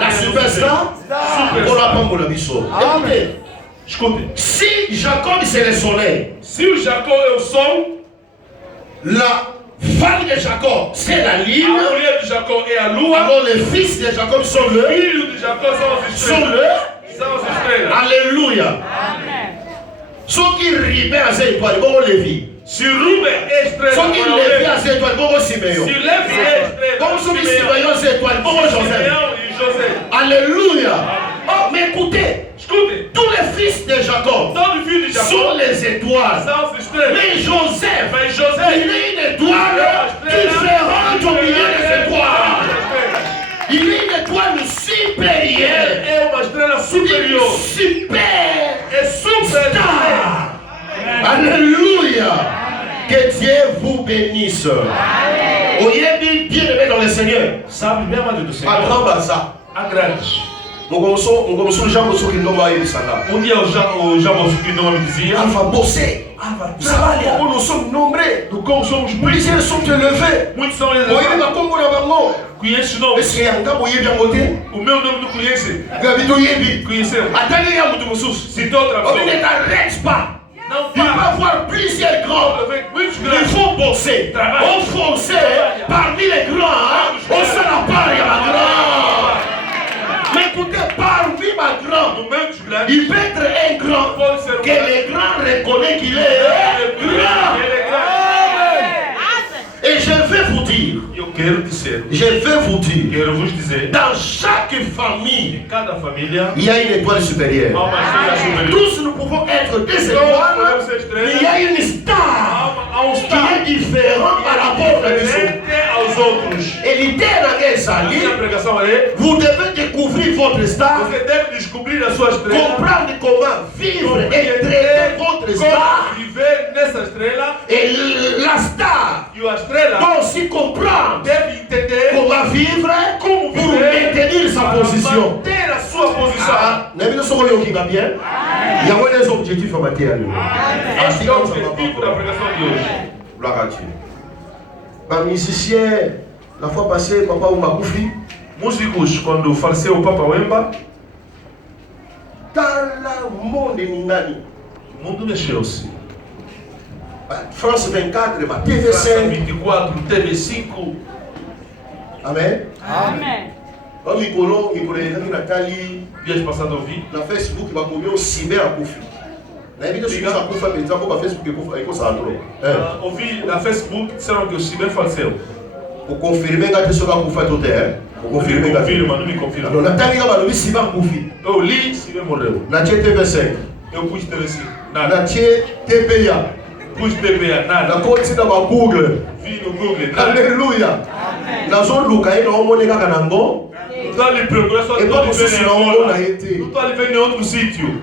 La superstar. Pour la pomme la biso. Écoutez. Si Jacob c'est le soleil. Si Jacob est au sol. La femme de Jacob c'est la lune. La mulher de Jacob est à lua. Alors les fils de Jacob sont le. Les filhos de Jacob sont le. Alléluia. Amen. Ceux qui ribent à cette étoile, bon Lévi. Si Ruben est estrela. Ceux qui lèvent à cette étoile, bon Siméon. Si Lévi est estrela. Comme ceux qui Siméon à cette étoile, bon Joseph. Alléluia. Oh, mais écoutez. Tous les fils de Jacob sont les étoiles. Mais Joseph, il est une étoile différente au milieu des étoiles. Il est une étoile supérieure. Super. Star. Alléluia. Que Dieu vous bénisse. Oyez bien aimé dans le Seigneur. Apprends ça. On commence les gens qui n'ont pas eu ça. On dit aux gens qui n'ont pas eu ça. Alpha bosser. Nous sommes nombreux. Nous sommes élevés. Muitos são elevados. Conhece est-ce o meu nome não conhece. Conheceu. Se outra pessoa. Ne t'arrête pas. Il va y avoir plusieurs grands. Il faut bosser. Enfoncer parmi les grands. On se la parle à la grande. Mais écoutez, parmi ma grande, il peut être un grand que les grands reconnaissent qu'il est grand. Et je vais vous dire, dans chaque famille, il y a une étoile supérieure. Tous nous pouvons être des étoiles, mais il y a une star qui est différente par rapport à aux autres. Et l'idée vous devez découvrir votre star, comprendre comment vivre et traiter votre star. Et la star doit aussi comprendre comment vivre pour maintenir sa position. Il y a des objectifs matériels. Gloire à Dieu. Les musiciens, la fois passée, Papa Oumakoufi, músicos, quando faleceu o Papa Wemba, dans le monde Ningani, o mundo mexeu-se. France 24, TV5, 24, TV5. Amen. Amen. Dias passado eu vi. Na Facebook, vai comer o cyber Akoufi. Na evidência que essa Akoufi, por exemplo, na Facebook, é coisa alta. Ouvi na Facebook, disseram que o Cyber faleceu. O confirmer que a pessoa Akoufi é toda, é? O confirmer que a confirma, não me confirma. Não, na Taliga, mas o cyber Akoufi. Eu li, Cyber morreu. Na TV5. Eu pus TV5. Nada. Na TPA. Pus TPA, nada. Na conta da Google. Vi no Google. Aleluia. Na zona Luca, aí não vamos negar canangô. Não estou ali procurando só não estou ali vendo em outro sítio.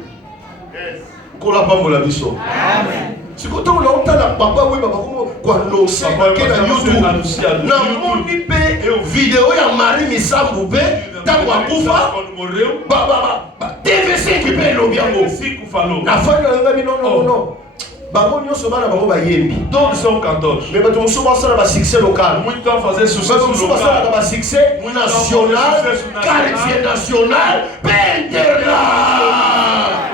Se você não está na Papa Wemba, como anunciar aqui na YouTube, na moni pe vídeo e a Marie Missambu pe tango akufa, TV5 qui paye le biango. Na fin de non. Bango nyonso bana bango bayembi. Todos são cantores. Mais bato musu basala ba succès local. Muitos vão fazer sucesso local. Musu basala ba succès national, quartier national, international.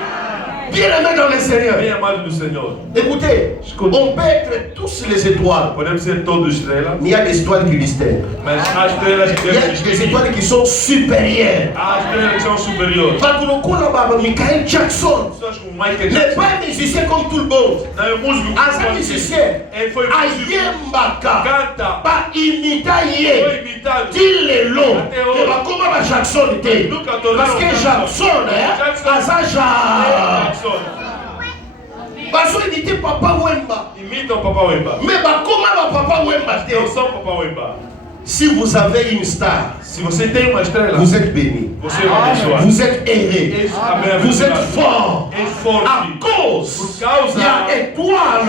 Bien aimé dans le Seigneur. Bien amado do Senhor. Écoutez, on peut être tous les étoiles. Podemos ser todos estrelas. Mais il y a des étoiles qui distinguent. Mas há estrelas que il y a des étoiles qui sont supérieures. Há estrelas que são superiores. Patulokula baba Michael Jackson. N'est pas musicien comme tout le monde. Não é músico. Un musicien. Ayembaka. Canta. Ba imita ye. Foi imitado. Dilelo. Et ba comment ba Jackson était. Parce que Jackson, Azaja. Baso imite Papa Wemba. Imitam Papa Wemba. Mais comment Papa Wemba não são Papa Wemba. Si vous avez une star, se você tem uma estrela, vous êtes béni. Você é abençoado. Vous êtes aimé. Vous êtes fort. À cause, il y a étoile,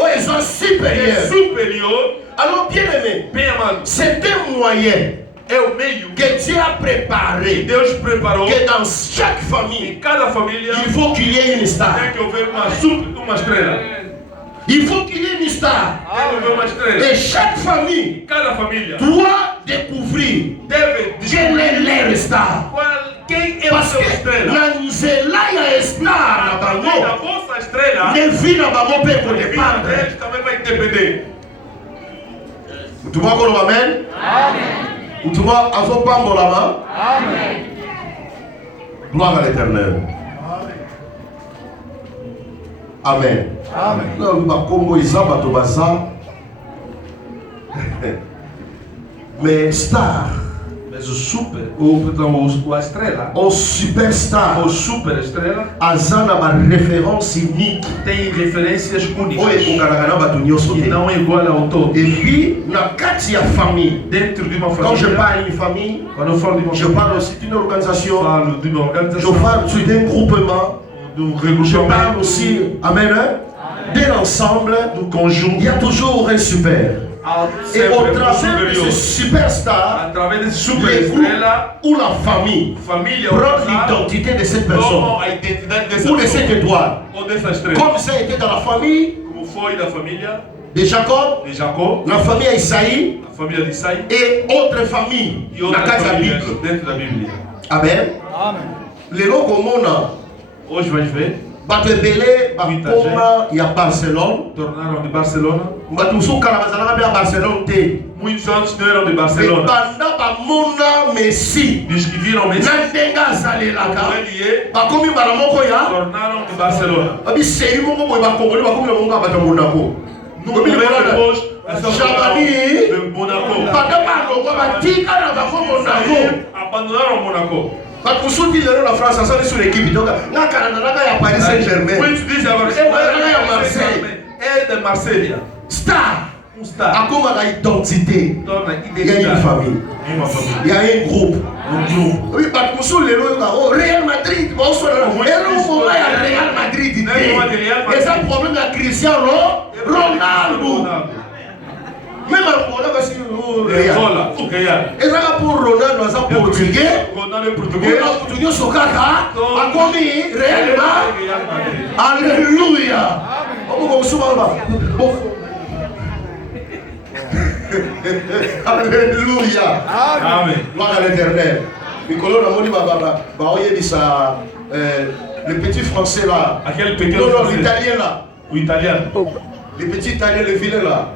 ou ils sont supérieurs. Alors bien aimé, c'est un moyen. É o meio que Dieu a préparé. Deus preparou que dans chaque famille, em cada família, il faut qu'il y ait une star. Tem que haver uma estrela. Il faut qu'il y ait une star. Et chaque famille cada família doit découvrir quelle est leur star? Quem é o Parce seu que estrela? na nzela ya star na Através bango, da vossa estrela, ne vi na bango mpe a vida kodependre. deles também vai depender. Tu vois qu'on amen? Amen. Tu vois, avant pambolama? Amen. Gloire à l'Éternel. Amen. Amen. Non, ma Congo isa bato baza. Mais star. Mas o super, o estrela, O superstar. o super estrela, Azana ma référence unique. tem referências Oye, únicas kukanakana bato nyonso e te. não é igual ao todo. Et puis, na kati ya famille. Dentro de uma Quand je família, parle d'une famille, quando eu falo de uma je família, parle aussi d'une organisation. falo de uma Je organização, parle aussi d'un groupement. do Je regroupamento, parle aussi, amen, hein, d'un ensemble. do conjunto. Il y a toujours un super. Há Et sempre au um travers de ce superior. superstar, Através desse super les groupes estrela, ou la famille família prend organizada l'identité de cette personne tomam a identidade dessa ou de cette pessoa étoile. ou dessa estrela. Comme ça a été dans la famille Como foi da família de Jacob, de Jacó, la famille d'Isaïe a família de Isai et autres familles e dans outras la famílias Bible. dentro da Bíblia. Amen. Les lots comme on a, Hoje vais ver, bato ebele bakoma ya Barcelone, tornaram de Barcelona. bato sukala bazalaka mpe ya Barcelone te. Muitos antes não eram de Mais Barcelona. banda bamona Messi Diz que viram Messi, na ndenge azalelaka, como ele é, bakomi mbala moko ya tornaram de Barcelona. babiseri moko boye bakongoli bakomi na mongo ya bato ya Monaco. No momento depois, essa Jamani de Monaco. banda balongwa batika na bango Monaco. Abandonaram Monaco. bato mosusu lelo na France asali sur l'équipe donc ngakalanalaka ya Paris Saint-Germain. Muitos dizem agora, é de Marselha. Star Star. akomaka identité. Torna Il y a une identidade famille, em uma família. il y a un groupe. Grupo. Oui, bato mosusu lelo yoka o Real Madrid baosala eloko ya Real Madrid te eza problème ya Cristiano Ronaldo. Même alongola kasi Real Rola, Real. ezaka pour Ronaldo aza portugais. Ronaldo é português. Moto nyonso kaka akomi réellement. Real Madrid. Alléluia. Okoko kosuma Alléluia. Amém. Gloire à l'Éternel. Mikolo namoni baoyebisa le petit français là. Aquele pequeno Non, non, francês. l'italien là. O italiano. Le petit italien, le vilain là.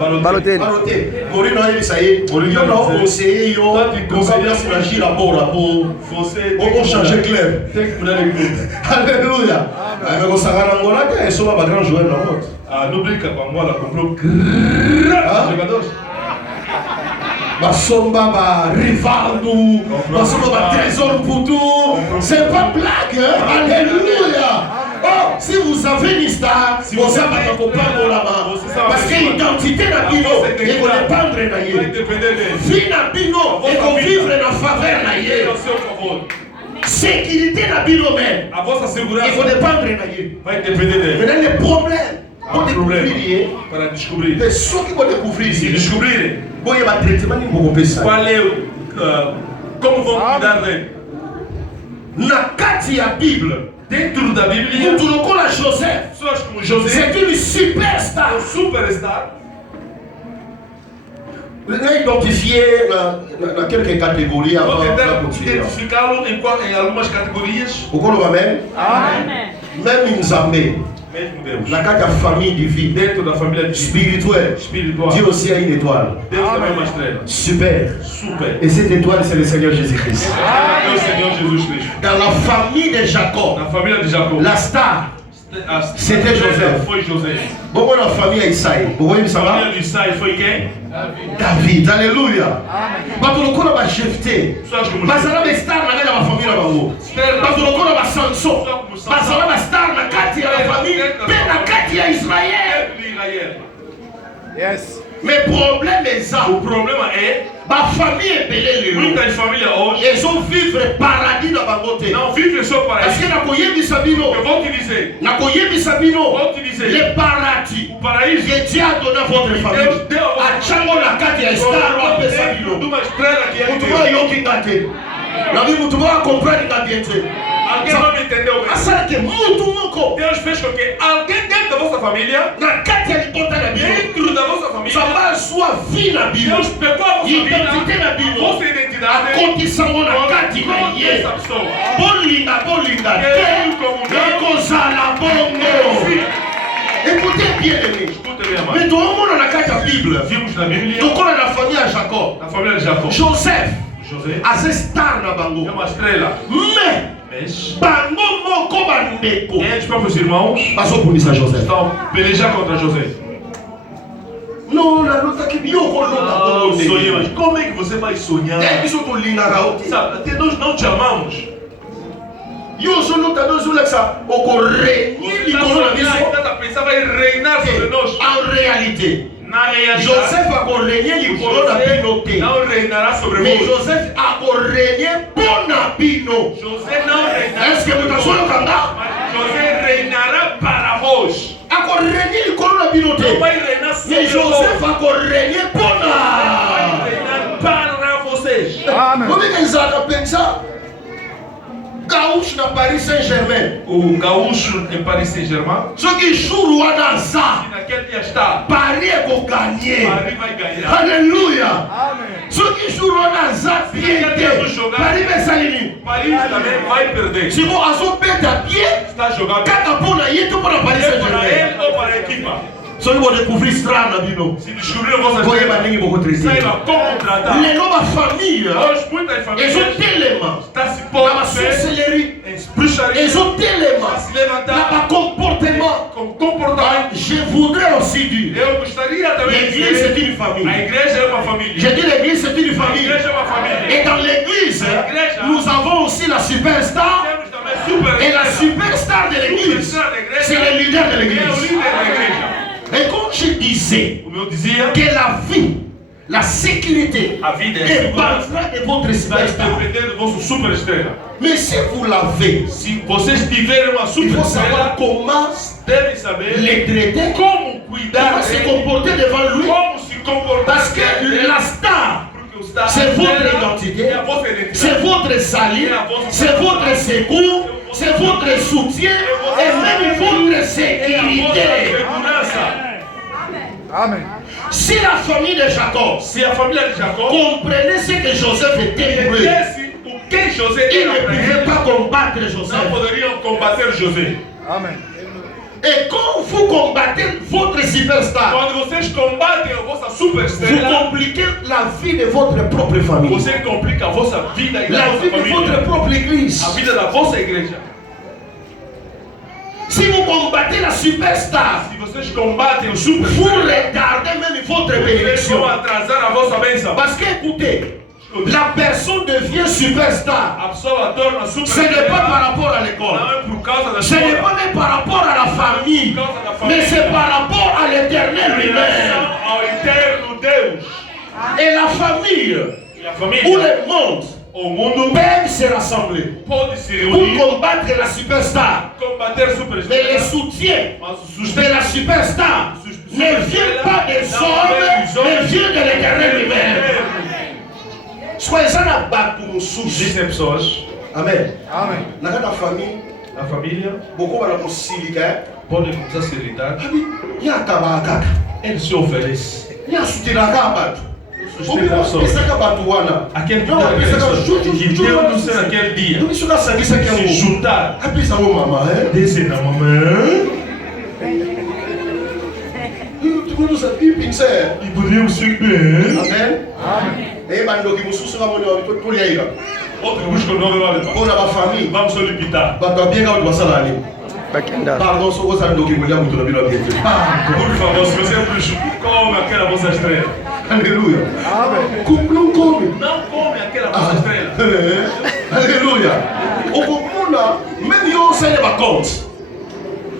Balotelli. Balotelli. Morino ayebisa ye. Morino Yo na ayebisa ye. conseiller yo. Toi, tu conseilles Kokamia sina jila bora pour. Você On changer clair. tem que mudar de clube. Alléluia. Mais kosangana ngona te esoma ba grand joueur na moto. Não brinca com a Angola, comprou grandes jogadores. Basomba ba Rivaldo, basomba ba Trésor Poutou. C'est pas blague, hein? Alléluia. Oh, si vous avez une star, vous avez un copain là-bas. Parce que l'identité n'a bino, et qu'on dépendre na Vai yé. depender dele. Vie na bino, et qu'on vivre na faveur na É yé. ao seu favor. Sécurité na bino même, A vossa il faut segurança dépendre na yé. vai depender dele. Maintenant, les problèmes, Há on découvrir problema yé. para descobrir. Mais ceux qui vont découvrir Se ici, descobrirem bon, il y a un traitement ni beaucoup de ça. qual é como vão cuidar dele. Na kati ya Bible, Dentro da Bíblia, mutu lokola Joseph, pessoas como José, c'est une superstar. um superstar, On a identifié dans quelques catégories avant vou de tentar continuer. identificá-lo em algumas categorias, Au cours de même, Amen. même une Zambé, mesmo Deus. la carte de famille divine, Dentro da família de spirituelle, espiritual, Dieu aussi a une étoile. Deus também é uma estrela. Super. Super. Et cette étoile, c'est le Seigneur Jésus-Christ. É o Senhor Jesus Cristo. Dans la famille de Jacob, Na família de Jacó, la star, a C'était Joseph. Foi José. beaucoup de la famille d'Isaïe, vous voyez ça A va? família de Isai foi quem? David, alléluia. Bato lokola ba Jephté, Pessoas como bazala ba star na kati ya famille na bango. Bato lokola ba Samson, bazala ba star na kati ya la famille, pe na kati ya Israël. de Israel. Yes. Mais problème est ça, O problema é, ba famille ebele lelo. muitas famílias hoje Ils ont vivre paradis na bango te. não vivem só para Parce isso. que nakoyebisa bino, Eu vou te dizer, nakoyebisa bino, vou te dizer, le paradis o paraíso que Dieu a donné à votre famille. Deus deu a Achango na kati ya star wa pesa dentro de bino. uma estrela que é Mutu Deus. wa yoki ngate. Na bi mutu wa comprendre ngate te. Alguém não me entendeu bem. Asala ke mutu moko Deus fez com que alguém dentro da vossa família, na kati ya libota na bino, dentro da vossa família, famba sua vie na bino, Deus pegou a vossa identité vida, na bino, vossa identidade, akotisango na kati na ye bolinga te ekozala bongo. Écoutez bien aimé, mais toomona na kati ya Bible tokola na famille ya Jacob. Joseph aza star na bango, mais bango moko bandeko bazobundisa Joseph. Non, la nota qui bio como é que você vai sonhar? Nós te amamos. Yo só nota dois alexa ocorre. Ça va reinar sobre nós. En réalité, Joseph a régné l'icône à Pinoté. Não reinará sobre Mais vós. Joseph a régné bon Pino. José não reinará. Est-ce que vous avez entendu? José reinará para vós. A régné l'icône à Pinoté. Mais Joseph a régné bon. Para vocês. Amen. Como é que eles pensam? Gaúcho na Paris Saint-Germain. O gaúcho em Paris Saint-Germain. Só que juro o Anazá. Naquele dia está. Paris é pour gagner. Paris vai ganhar. Alléluia. Amen. Só que juro o Anazá piede. Paris vai salir. Paris também vai perder. Se você azul peta pied, Está jogando. cada pona yeto para Paris É para Saint-Germain. ele ou para a equipa. Só que vou descobrir strana bino. Se descobrir a vossa Vou ir estrela, para ninguém vou trazer. saiba como tratar. Les noms famille. Hoje muitas Ils famílias ont tellement. estão se Na pondo sorcellerie. em bruxaria, Ils ont tellement. se levantar Na comportement. com comportamento. Je voudrais aussi dire. Eu gostaria também de L'église c'est dizer, une famille. a igreja é uma família. J'ai dit l'église c'est une A famille. igreja é uma família. Et dans l'église, nous avons aussi la superstar. Temos também super Et la superstar de l'église, c'est le leader de é o l'église. líder da igreja. Et comme je disais, Como eu dizia, que la vie, la sécurité a vida é a segurança. dépendra de votre Vai superstar. depender do vosso super estrela. Mais si vous l'avez, Se vocês tiverem uma il super faut savoir estrela, comment devem saber les traiter, como cuidar comment se dele, comporter devant lui. como se comportar. Parce que la star, Porque o star c'est votre estrela identité, é a vossa identidade. c'est votre salut, c'est votre secours, c'est votre soutien et même votre É a vossa sécurité. segurança. Amen. Si la famille de Jacob Se a família de Jacó comprenait ce que Joseph était pour eux, entendesse o que José ils era ne para pouvaient ele, pas combattre não Joseph. poderiam combater José. Amen. Et quand vous combattez votre superstar, Quando vocês combatem a vossa super vous estrela, compliquez la vie de votre propre famille, você complica a vossa vida e da la vossa vie de votre família, propre église. a vida da vossa igreja. Si vous combattez la superstar, Se vocês combatem o super vous estrela, retardez même votre vocês bénédiction. vão atrasar a vossa bênção. Parce que écoutez, la personne devient superstar. A pessoa torna super Ce n'est pas estrela, par rapport à l'école. não é por causa da Ce n'est escola, pas même par rapport à la famille. Mais c'est par rapport à l'éternel em lui-même. relação ao eterno Deus. Et la famille E a ou família, le monde o mundo peuvent se rassembler pode se pour reunir, combattre la superstar. combater super Mais le estrela, soutien mas o de sustento la superstar ne vient pas des hommes, mais vient de l'éternel lui-même. Soyez en abat pour nous sous. Existem pessoas Amen. Amen. Dans la famille, na família, beaucoup de silica. podem começar a se irritar. Il y a tabaka. Ele se oferece. Il y a soutien à kabat. Sustenta a pessoa. Aquele que deu no céu naquele dia, se juntar, descer na mamãe, e podíamos ser bem. Outro busca o nome lá. Vamos solicitar. Pardon, sou você do que mulher muito na vida dele. Por favor, se você é bruxo, come aquela vossa estrela. Aleluia. Amen. Não come. Não come aquela vossa estrela. Aleluia. O comuna, mesmo eu sei levar conta.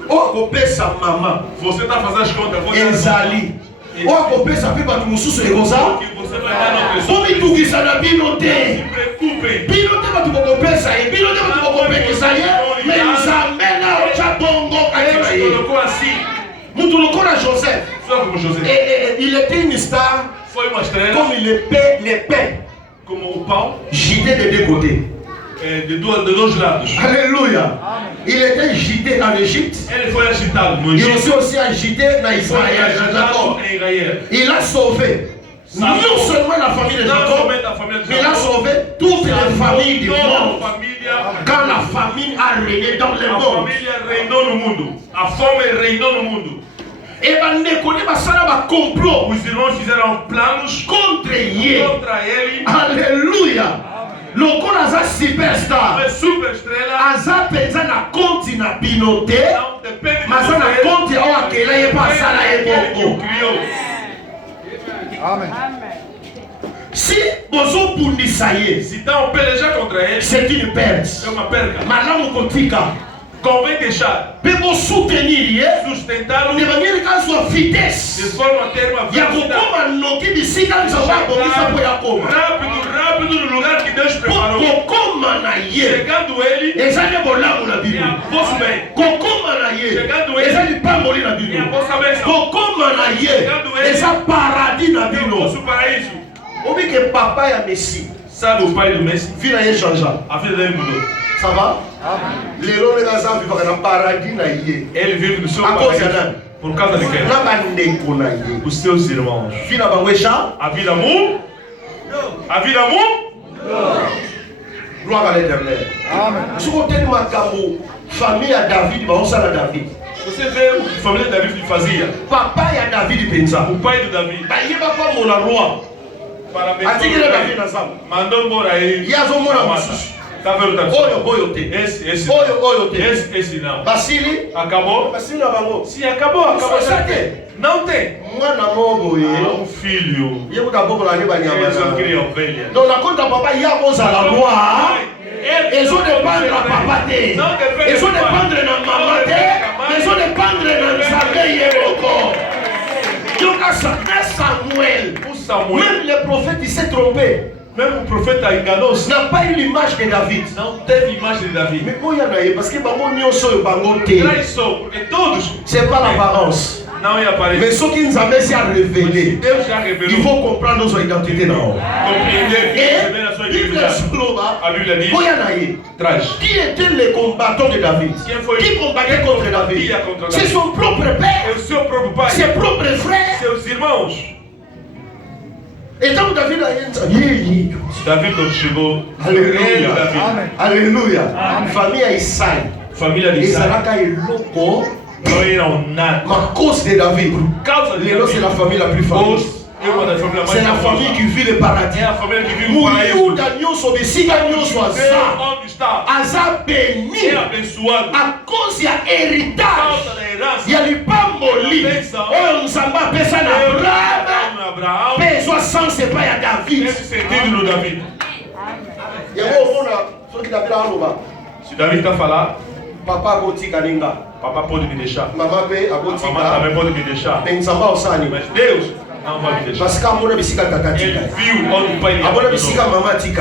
O kopesa mama, Você está fazendo as contas. ezali. O kopesa pipa tu mususu egoza. Que você vai dar na pessoa. Omi tukisa na bino te. Se preocupem. Bino te batu kopesa e bino te batu kopekisa ye. Menzamena ocha bongo katima Deus ye. colocou assim, Mutu lokona Joseph. só como José. Il était une star Foi uma estrela, comme les pains como o pão, gîtés de deux côtés. de dois lados. Alléluia. Il était gîté en Égypte. Ele foi agitado no Il Egito. était aussi agité dans Foi Israël. agitado Jacob. em Israel. Il a sauvé Non seulement la famille de Jacob, mais il a sauvé toutes les familles du monde. Quand la famille a régné dans le monde. Et ben ne connaît pas ça va complot. Os irmãos fizeram planos contre ele. Alléluia. Lokola aza superstar. Aza penza na konti na binote. Maza na konti oyo akela ye pa asala ye bongo. Amen. Si bozo bundisa ye, c'est une perte. Malamu kotika. Convém deixar. Pebo soutenir, sustentá-lo de maneira que a sua vitesse. De forma a ter uma vida. Rápido no lugar que Deus preparou. Chegando ele, vosso bem. Chegando ele, chegando ele, vosso paraíso. Ouvi que papai é Messi. Sabe o pai do Messi? Vida aí changer. A vida dele mudou. Ça va? Ele vive no seu paraíso. Por causa de quem? Os seus irmãos. A vida muda? A vida muda? Gloire à l'Éternel. Amen. Se você tem uma família David, vamos falar David. Você vê o que a família de David fazia? Papai é David pensar. O pai do David. Daí vai para o roi. Para David nasceu. Mandou embora ele. E as homens tá vendo tá? Oyo te. Esse não. Basili? Acabou? Basili acabou. Sim, acabou. Não tem. Um filho. E eu acabou lá Eles só criam ovelha. Então na conta papai ia gozar a rua. Eles vão depender da papá te. Eles vão depender da mamã te. Eles vão depender da Samuel e Boko. Samuel. Même le prophète il s'est trompé. Même o profeta enganou-se. N'a pas eu l'image de David. Não teve imagem de David. Mais pourquoi il y a parce que traiçou, porque todos. C'est pas l'apparence. Não é aparência. Mais ceux qui nous avaient se révélé, Deus já revelou. Il faut comprendre notre identité non. Compreender e a Bíblia diz. Traz. Qui était le combattant de David? Qui combattait contre David? C'est son propre père. É o seu próprio pai. Ses propres frères. Seus irmãos. Então David David quando chegou, Aleluia. Amen. Aleluia. Família Isai. Família de Isai. Não eram nada. Ma cause de David. Causa de David. C'est la famille la plus fameuse. C'est la famille qui vit le paradis. É a família que vive o paraíso. Muda nyoso besiga nyoso aza béni. É abençoado. A cause ya héritage. Causa da herança. Ya lipamboli. Oyo Nzambe apesa na Abraham. Peso sans epai ya David. Nesse sentido no David. Se David está a falar, papa akotika ninga. Papa pode me deixar. Mamãe também pode me deixar. Mas Deus não vai me deixar. Ele viu onde o pai lhe abandonou.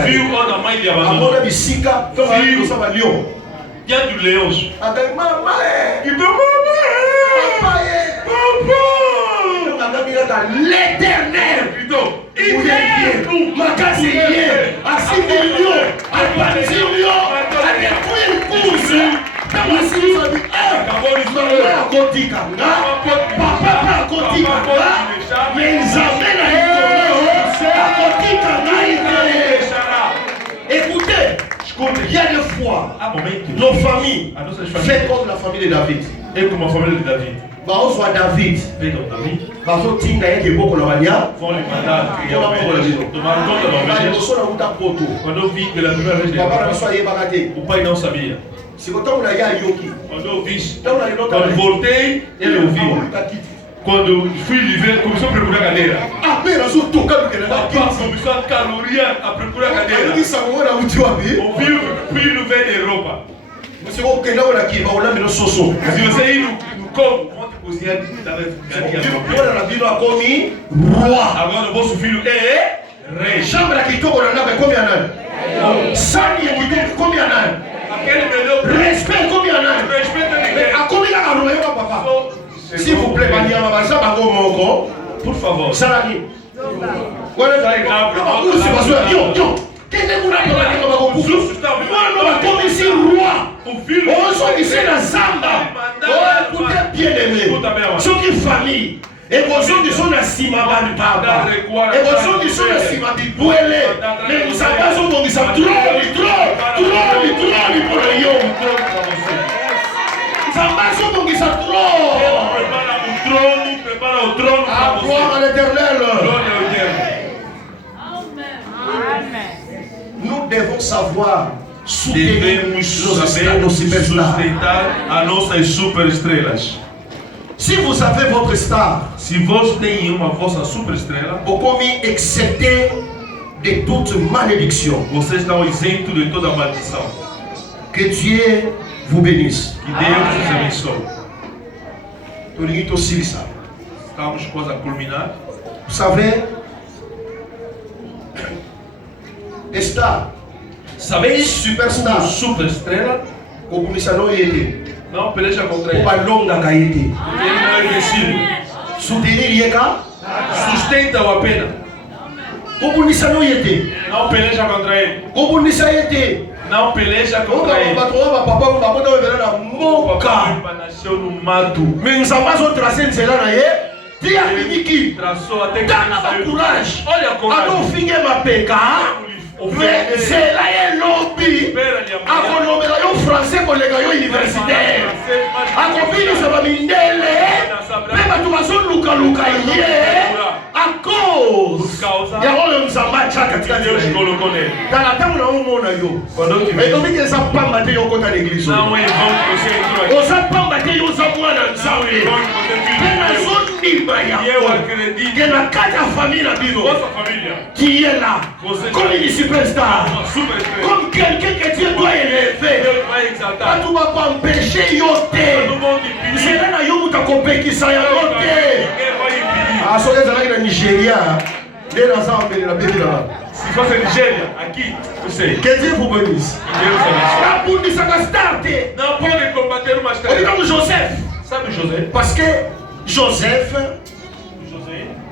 Viu onde a mãe lhe abandonou. Viu diante dos leões. L'éternel, il Makaseye, Assimilio, Alpanzilio, Alekuilkuze, Tamasili, Mama Kotikanga, Papa Kotikanga, Menzamena Kotikanga. Écoutez, il y a des fois, nos familles font comme la famille de David. Et comme la famille de David. Baozo a David. Bazo tinga yake boko na banya. Vont les mandats crier au Père. Tomar conta da ovelha. Quando eu vi pela primeira vez o pai não sabia. Quando eu vi, quando voltei, ele ouviu. Quando fui lhe ver, começou a procurar a cadeira. Papai começou a caloriar, a procurar a cadeira. Ouviu o filho vem de roupa. Se você ir no como, pode cozinhar. Agora o vosso filho é rei. Chambra que toco na nave come anani. Sani que come anani. Aquele melhor respeito come anani. Respeita ninguém. A comida a roeu papa. S'il vous plaît, Banyama Bazaba Gomoko, por favor. Salani. Quando vai lá, yo. Quem tem que ir para o filho on sort ici na Zamba. Oh, écoutez bien aimé. Ce qui famille, Et bonjour du son à Sima Bantaba. Et bonjour du son à Sima Bibouele. Mais nous avons besoin de ça. Trop pour le yo. Ça va sur mon guisa trop. Ah, gloire à l'Éternel. Nous devons savoir soutenir nos superstars. A nossa superestrelas. Si vous avez votre star, se você tem uma vossa superestrela, commis excepté de toute malédiction. Vocês estão isentos de toda maldição. Que Dieu vous bénisse. Que Deus os abençoe. Estamos quase a culminar. Vous savez, star, sabem, superstar, superestrela, não peleja contra ele. Porque ele não é agressivo. Sustenta-o apenas. Não peleja contra ele. Não peleja contra ele. Papai nasceu no mato. Traçou até que coragem. Olha a coragem. C'est là il lobby. A konomela yo français kolega yo universitaire. A kopini ça va mindele. Même tu vas son luka ye. À cause. Ya ole mzamba chaka tika Dieu kolokone. Dans la table na umona yo. Mais donc il ça pamba te yo kota l'église. Non oui, on ça pamba te yo za mwana nzawe. Mais zone ndibaya. Que na kata famille na bino. Qui est là? Comme une superstar. Comme quelqu'un que Dieu doit élever. Tu ne vas pas empêcher yote. C'est là que tu vas compétir ça yote. Ah, so les gens de Nigeria. Les gens de la Bible là. Si c'est Nigeria, à qui? Que Dieu vous bénisse. La boule de sa start. Non, pas de combattre ma star. On dit comme Joseph. Ça me Joseph. Parce que Joseph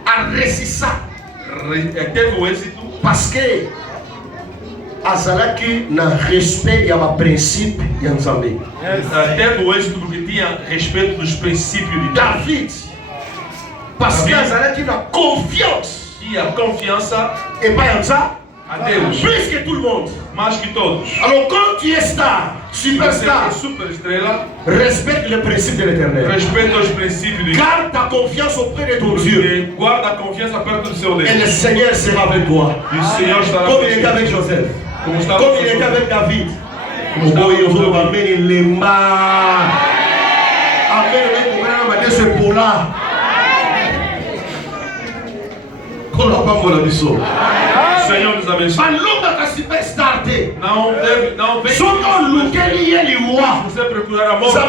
a réussi ça. Parce que azalaki na respect ya ba principe ya Nzambe. Teve o êxito porque tinha respeito dos princípios de David. Parce que azalaki na confiance. Tinha confiança et pas en ça. A Deus. Plus que tout le monde. Mais que todos. Alors quand tu es star, superstar, superestrela, respecte le principe de l'Éternel. Respeite os princípios de Deus. Garde ta confiance auprès de ton Dieu. Guarda a confiança perto do seu Deus. Et le Seigneur sera avec toi. E o Senhor estará comme il était avec Joseph. Comme il était avec David. Amen le ce pour-là. Senhor nos abençoe. Não vem. Você procurar a morte. Deus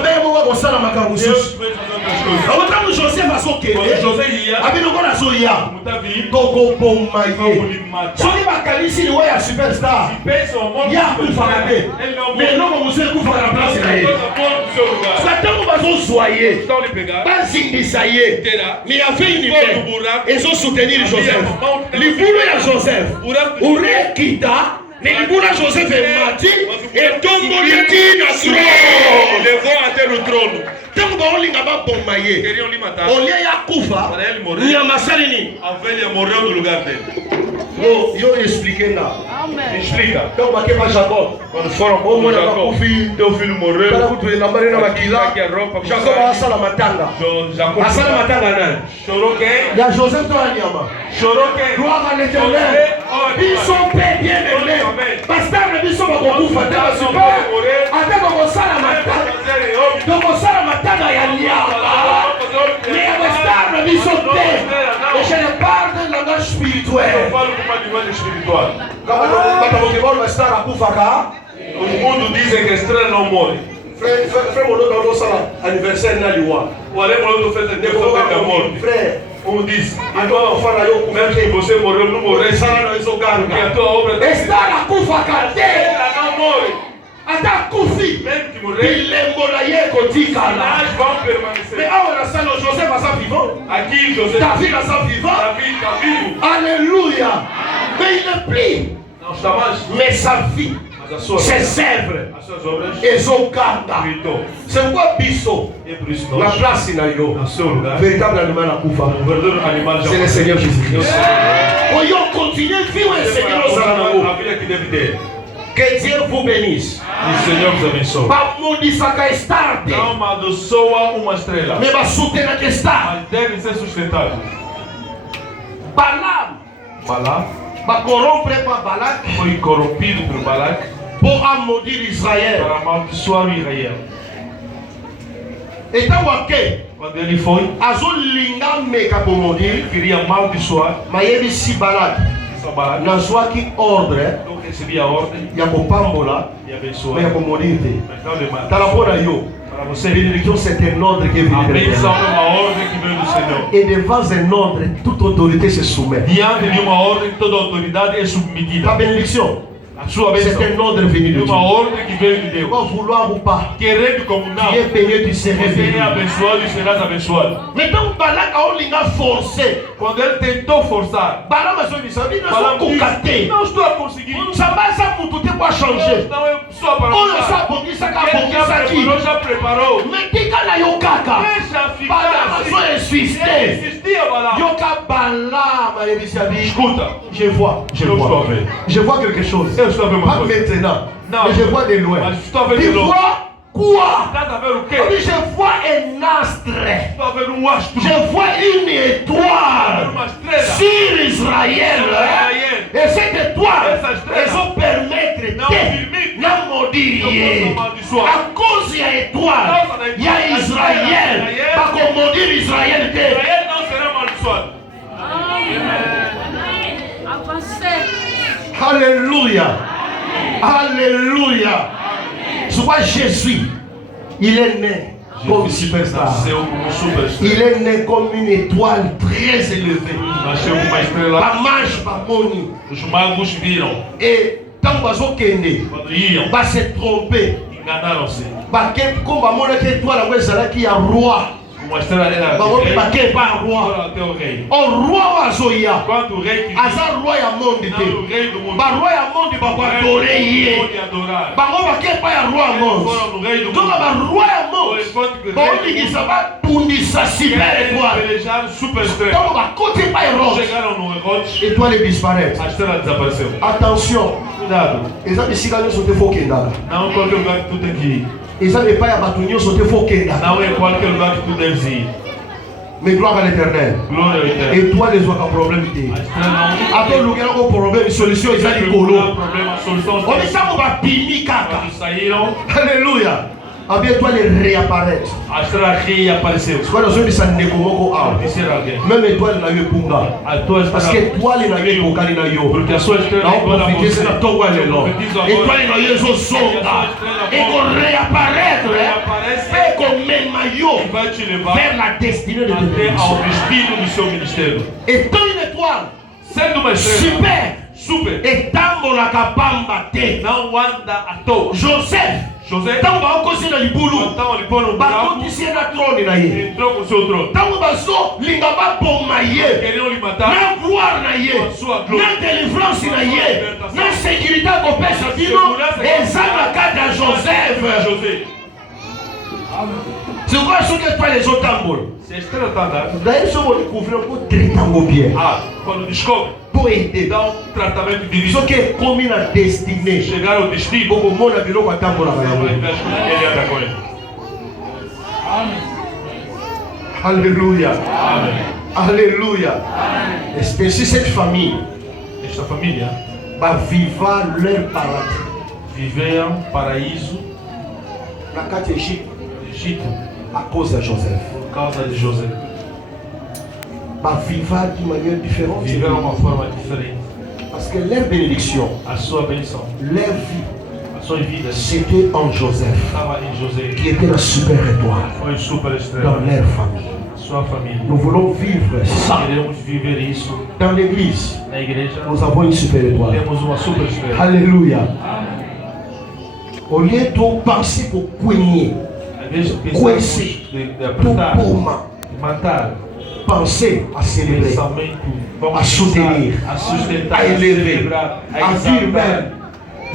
vai fazer outras coisas. Quando José ia, como Davi, como lhe matar. Se pensa o morte, ele não morre. Estão lhe pegar. Mais avait une idée. Ils ont soutenu Joseph. Les boulons à Joseph. Ure kita. Mais les boulons à Joseph est mati. Et donc on lui dit na trône. Levou até no trono. Tango baolinga babombaye. Queriam lhe matar. Olha ya kufa. Para ele morrer. Nyamasali. A ovelha morreu no lugar dele. Eu expliquei lá. Amém. Explica. Então para que vai Jacob? Quando foram com Jacob, teu filho morreu. Para que na marina maquila. Jacob a sala matanga. Jacob. A sala matanga não. Chorou quem? Ya Joseph to anyama. Chorou quem? Gloire à l'Éternel. Biso pe bien aimé. Pasteur le biso ba kokufa tena super. Ata ko sala matanga. Donc sala matanga ya liaba. Mais pasteur le biso te. Et je ne parle de langage spirituel. O mundo diz que a estrela não morre. Frère Molo dans sala anniversaire na liwa. O alemão fez aniversário da morte. Frère, um diz, mesmo que você morreu, não morreu. Porque a tua obra está na kufa cadê? Ela não morre. Até kufi. Mesmo que morreu. Il est moraillé kotika là. Vão permanecer. Mais on a ça le Joseph à sa vivant. Aqui Joseph. David à sa vivant. David está vivo. Alléluia. Mais il ne plie. Não está mais. Mais sa vie. ses œuvres, ezokanga. C'est quoi biso? La place in yo, véritable animal à Koufa, c'est le Seigneur Jésus-Christ. Oyo continue vivre le Seigneur Ozanango. Que Dieu vous bénisse. Le Seigneur vous a béni. Pas maudissaka estarte. Não amaldiçoa uma estrela. Mais va soutenir que estarte. Mas deve ser sustentado. Balaam. Balaam Va corrompre par Balak. foi corrompido por Balac Pour maudire Israël. para amaldiçoar Israel. Então wake. Quando ele foi, Azolinga meka pour maudire. queria amaldiçoar Mayebi si Balak. essa Balac. Nazwaki ordre. Não recebia a ordem Ya kopambola. e Mais abençoar. ya komaudire. Mas não de Talapona yo. para você. Bénédiction c'est un ordre qui est A venu de bênção Dieu. é uma ordem que veio do Senhor. Et devant un ordre, toute autorité se soumet. Diante de uma ordem, toda autoridade é Ta submetida. bénédiction, A sua c'est bênção un ordre venu de é Dieu. uma ordem que veio de Tu Deus. vas vouloir ou pas, Querendo como não, tu es béni, tu seras você béni. é abençoado e serás abençoado. Maintenant, Balak a olinga forcé. Quando ele tentou forçar, Balaam a dit, ça dit, Balaam nous sommes disse, não estou a conseguir. Nous sommes pas tout est pas changer. Não é só para On le mudar. sait pour qui ça a Ele já preparou, já preparou. Mais qui a yo kaka? Deixa ficar Balaam a assim. soi Ele insisté. insistia, Balaam. Yoka Balaam a dit, Escuta, je vois, je eu estou a vois. ver. Je vois quelque chose. Eu estou a ver uma Pas coisa. maintenant. Non. Mais je vois de loin. Mas estou a ver de Tu longe. vois quoi? Estás a ver o On quê? dit, je vois un astre. Estou a ver um astro. Je vois une étoile Uma estrela. sur Israël. Israël. Et cette étoile, Essa estrela. elles vont permettre Não permite. de maudire. Não posso amaldiçoar. À cause de l'étoile, il y a Israël. Pas qu'on maudire Israël. Israel não será amaldiçoado. Alléluia. Alléluia. Soit Jésus, il est né comme superstar. Nasceu como superestrela. Il est né comme une étoile très élevée. Nasceu como uma estrela. La marche va moni. Os magos viram. Et tant bazo kende, Quando iam, va se tromper. enganaram-se. Ba ke comme ba mona ke étoile ngo ezala ki ya roi. Como a estrela era Ba de ngo rei, ba ke pa roi. foram até o rei. O roi wazo ya. Quando o rei quis Aza roi ya monde não, o te. rei do mundo. Ba roi ya monde ba ko adorer ye. Pode adorar. Ba ngo ba ke pa ya roi ya monde. Foram no rei do Donc mundo. ba roi ya monde. Enquanto que o Ba rei olingisa ba tundisa super querem étoile. pelejar super estrela. Donc ba kote pa Hérode. Chegaram no Herodes, Étoile disparaît. a estrela desapareceu. Attention. Cuidado, Eza bisika nyonso te fo kendaka. não em qualquer lugar que tu tem que ir. Eza epai ya bato nyonso te fo kendaka. Não em qualquer lugar que tu deves ir. Mais gloire à l'éternel. Glória ao Eterno. Étoile ezwaka problème te. A estrela não Ato olukelako problème solution eza não há likolo. problema, a solução Omi está. ntango bapimi kaka. Quando saíram, Alléluia. Abi étoile réapparaître. a estrela reapareceu. sikoyo nazongisa ndeko moko awa. Dizer alguém. Même étoile na yo epunga. A tua Parce que estrela. étoile na yo ekokani na yo. Porque a sua estrela é igual a naoprofitise na você. ntongo ya lelo. Profetizo agora. Étoile na yo ezozonga. Ekoréapparaître. Reaparece Mpe ekomema yo e vai te levar vers la destinée de até ao bénédiction. destino do seu ministério. Étant une étoile Sendo uma estrela super. super, etambolaka pamba te. não anda à toa. Joseph José, ntango baokosi na libulu então ele põe no buraco, bakotisi ye na trone na ye entrou com o seu trono. ntango bazolinga baboma ye Queriam lhe matar. na gloire na ye na délivrance na ye na sécurité akopesa bino eza na kati ya Joseph. José, sikoyo soki etwale ezotambola se a estrela está andando, daye so bodécouvrir mpo tratango bien quando descobre, mpo ede dá tratamento divino. soki ekomi na destinée Chegar ao destino, okomona biloko atambolaka vai yango. ver ele anda com ele. Alléluia. Amém. Alléluia. Ainsi cette famille Esta família va vivre leur paradis. vivia um paraíso Na kati ya Égypte no Egito à cause de Joseph. por causa de José. Va vivre d'une manière différente. Viveu de uma forma diferente. Parce que leur bénédiction, A sua bênção, leur vie, a sua vida c'était en Joseph, estava em José. qui était la super étoile Foi super dans estrela. leur famille. A sua família. Nous voulons vivre ça. Queremos viver isso Dans l'église, na igreja. nous avons une super étoile. Temos uma super estrela. Alléluia. Au lieu de penser pour coigner, Às vezes Conhecer. pensamos de tout apertar, pour de matar. penser à célébrer, Pensamento, vamos A soutenir, pensar, a sustentar, a élever, celebrar, à vivre exaltar, même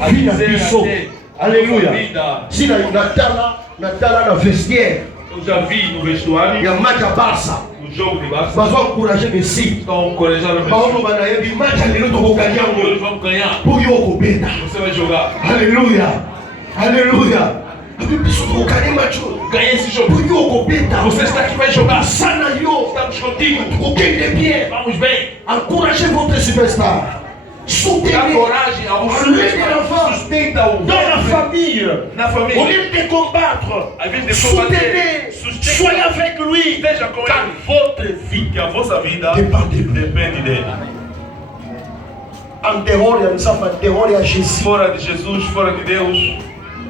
vie na biso. Alléluia. Si natala na vestiaire ya match ya Barça bazo encourager Messi baoloba na yebi match ya lelo tokokani yango pour yo kobeta. Alléluia. Alléluia. Biso tokokani match pour yo kobeta sana yo tokokende bien. Encouragez votre superstar. Soutenez dans la famille, au lieu de combattre, soutenez, soyez avec lui, car votre vie dépend de lui. En dehors de Jésus, Fora de Jesus, fora de Deus,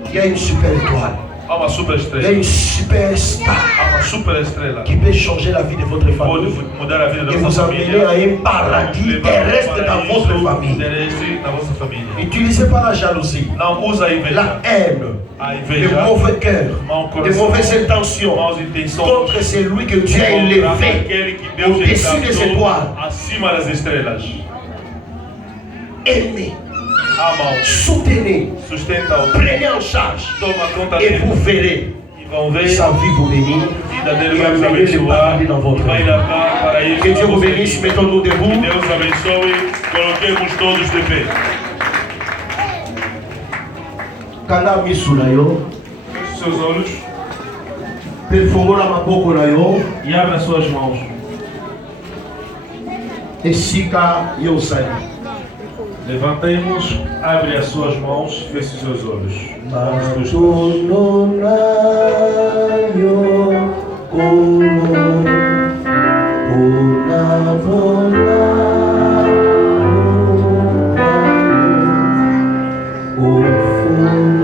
il y a une super étoile. há uma super Il y a estrela. une super star Há uma super estrela. qui peut changer la vie de votre Pode famille mudar a vida da et vossa vous emmener família. à un paradis terrestre dans votre famille. Terrestre na vossa família. N'utilisez pas la jalousie, Não usa a inveja. la haine, A les inveja. mauvais cœurs, Mau les coração. mauvaises intentions Maus intenções. contre celui que Dieu a Contra élevé aquele que Deus au-dessus des exaltou étoiles. acima das estrelas. Aimez, Ama-o. soutenez, Sustenta-o. prenez en charge Toma conta et dele. vous verrez E vão ver. sa vie vous bénir. A vida dele E vai nos amener le abençoar. paradis dans votre Vai vie. levar para isso. Que Dieu vous bénisse, mettons-nous Que debout. Deus abençoe. Coloquemos todos de pé. Kanda misu na yo, Feche seus olhos pefongola maboko na yo, e abra suas mãos. esika yo sai. Levantemos, abre as suas mãos, feche seus olhos. Matono na yo, kono, ona vola, o fundo.